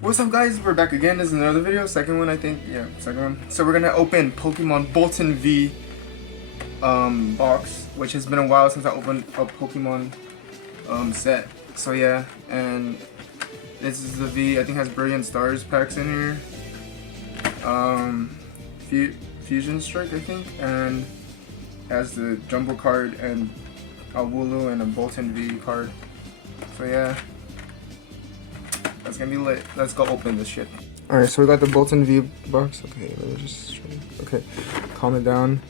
What's up, guys? We're back again. This is another video, second one, I think. Yeah, second one. So we're gonna open Pokemon Boltund V box, which has been a while since I opened a Pokemon set. So yeah, and this is the V. I think has Brilliant Stars packs in here. Fusion Strike, I think, and has the Jumbo card and a Wooloo and a Boltund V card. So yeah. That's gonna be lit. Let's go open this shit. Alright, so we got the Boltund V box. Okay, let me just try. Okay, calm it down.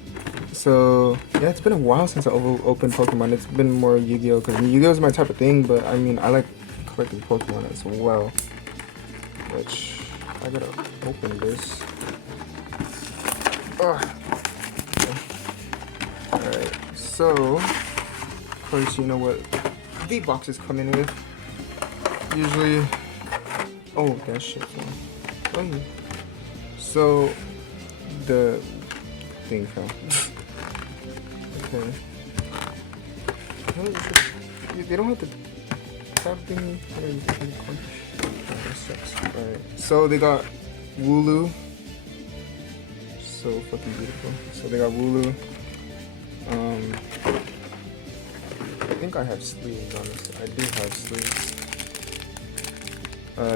So, yeah, it's been a while since I opened Pokemon. It's been more Yu-Gi-Oh! Because Yu-Gi-Oh! Is my type of thing, but I mean, I like collecting Pokemon as well. Which, I gotta open this. Alright, so, of course, you know what the boxes come in with. Usually, oh, that shit. Oh, yeah. So, the thing fell. Okay. They don't have the tab thingy. That sucks. Alright. So, they got Wooloo. So fucking beautiful. So, they got Wooloo. I think I have sleeves, honestly. I do have sleeves.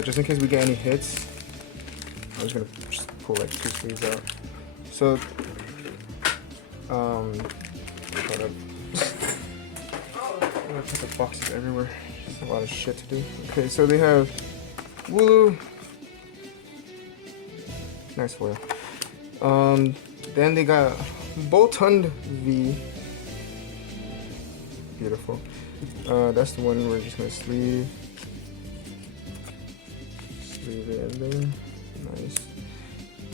Just in case we get any hits, I'm just gonna just pull like 2 sleeves out. So, shut up. I'm gonna put the boxes everywhere. There's a lot of shit to do. Okay, so they have Wooloo. Nice foil. Then they got Boltund V. Beautiful. That's the one we're just gonna sleeve. Leave it in there. Nice.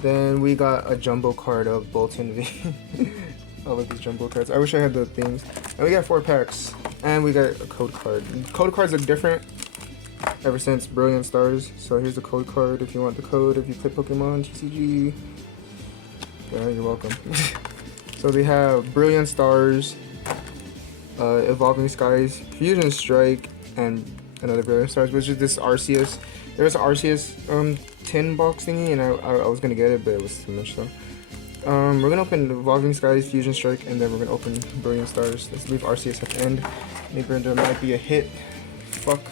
Then we got a jumbo card of Boltund V. I love these jumbo cards. I wish I had the things. And we got 4 packs. And we got a code card. Code cards look different ever since Brilliant Stars. So here's the code card if you want the code. If you play Pokemon TCG. Yeah, you're welcome. So they have Brilliant Stars, Evolving Skies, Fusion Strike, and another Brilliant Stars, which is this Arceus. There's an Arceus tin box thingy, and I was gonna get it, but it was too much. So we're gonna open Evolving Skies, Fusion Strike, and then we're gonna open Brilliant Stars. Let's leave Arceus at the end. Maybe there might be a hit. Fuck.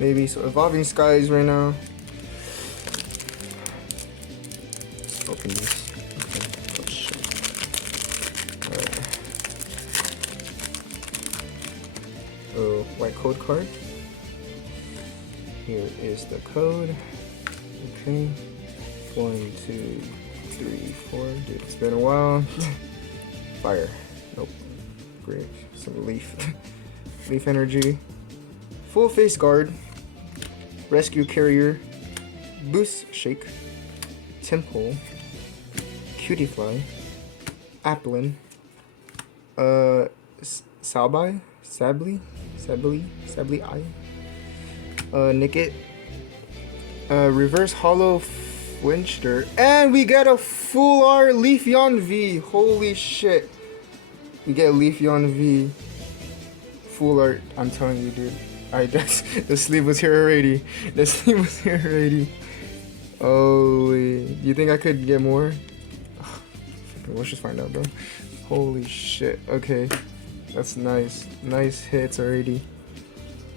Maybe. So Evolving Skies right now. Let's open this. Okay. Oh shit. Alright. Oh, white code card. Here is the code. Okay. 1, 2, 3, 4. Dude, it's been a while. Fire. Nope. Great. Some leaf. Leaf energy. Full face guard. Rescue carrier. Boost shake. Temple. Cutie fly. Applin. Sabli eye. Nicket, reverse hollow Flinchster, and we get a full art Leafeon V. Holy shit, we get Leafeon V full art. I'm telling you, dude. The sleeve was here already. The sleeve was here already. Oh, you think I could get more? Let's just find out, bro. Holy shit. Okay, that's nice. Nice hits already.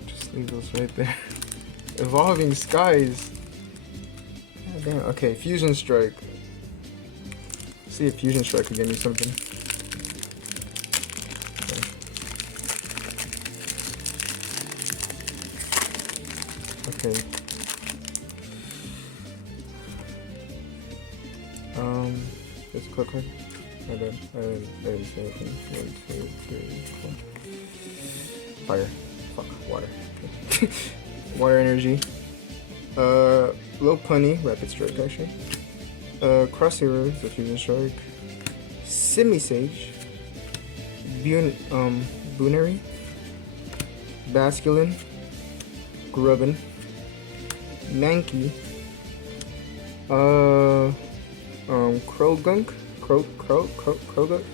Just leave those right there. Evolving Skies. God damn. Okay, Fusion Strike. Let's see if Fusion Strike can get me something. Okay. Let's click on. My bad. I didn't say anything. 1, 2, 3, 4. Fire. Fuck. Water. Okay. Water energy. Low Punny, Rapid Strike actually. Cross Hero, the Fusion Strike. Simisage. Boonary. Basculin. Grubbin. Mankey. Krogunk.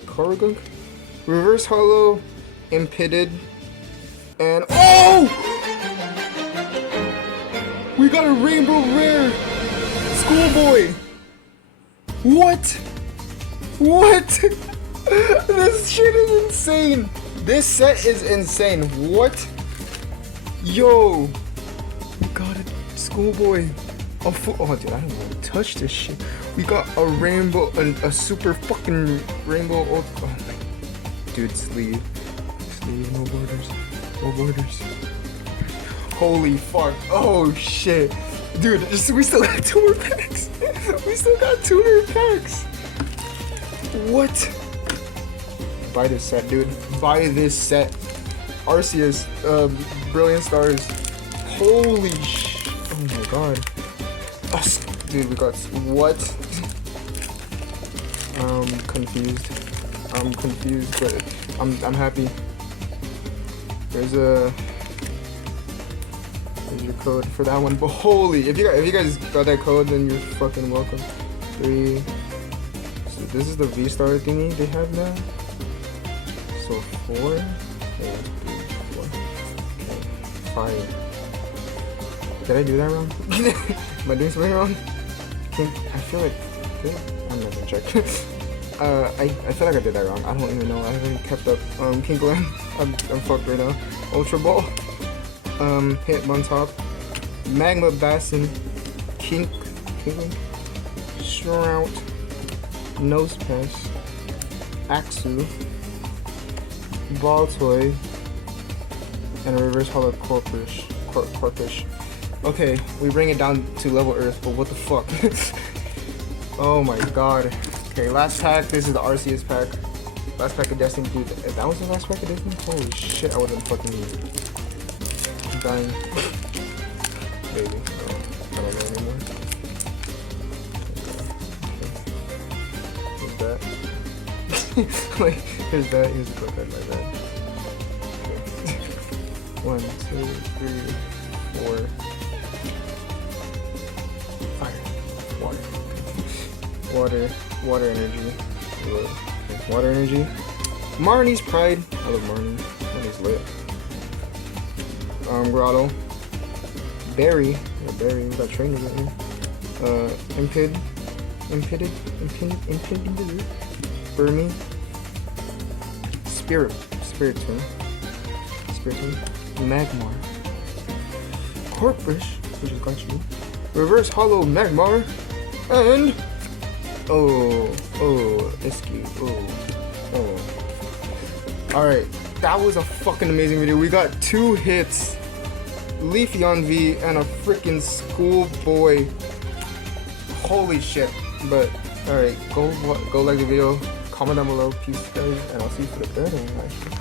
Krogunk. Reverse Hollow. Impeded. And oh! We got a rainbow rare! Schoolboy! What? What? This shit is insane. This set is insane. What? Yo. We got a Schoolboy. Oh, dude, I don't want to touch this shit. We got a rainbow, a super fucking rainbow. Oh my. Dude, sleeve. Sleeve, no borders. No borders. Holy fuck. Oh shit. Dude, we still got 2 more packs. We still got 2 more packs. What? Buy this set, dude. Buy this set. Arceus, Brilliant Stars. Holy sh! Oh my god. Dude, we got what? Confused. I'm confused, but I'm happy. There's your code for that one. But holy, if you guys got that code, then you're fucking welcome. 3. So this is the V-Star thingy they have now. So 4. Okay, 3, 4. Okay, 5. Did I do that wrong? Am I doing something wrong? I feel like I'm not gonna check. I feel like I did that wrong. I don't even know. I haven't kept up. Kinkland. I'm fucked right now. Ultra Ball. Hitmontop. Magma Bassin. Kinkling. Shroud. Nosepass. Axu. Baltoy. And a reverse hollow Corpus. Okay, we bring it down to level Earth, but what the fuck? Oh my god. Okay, last pack. This is the Arceus pack. Last pack of Destiny. Dude, if that was the last pack of Destiny? Holy shit, I would've fucking dying. Baby. I don't know anymore. Okay. Here's that. Like, here's that. Here's the card like that. Okay. 1, 2, 3, 4. Water energy. Water energy. Marnie's Pride. I love Marnie. Marnie's lit. Grotto. Berry. Yeah, Berry. We got trainers right here. Impeded. Burmy. Spiritomb. Magmar. Corpus, which is got you. Reverse Hollow Magmar. And Eskew. Alright, that was a fucking amazing video. We got 2 hits. Leafeon V and a freaking Schoolboy. Holy shit. But alright, go like the video, comment down below, peace guys, and I'll see you for the third one actually.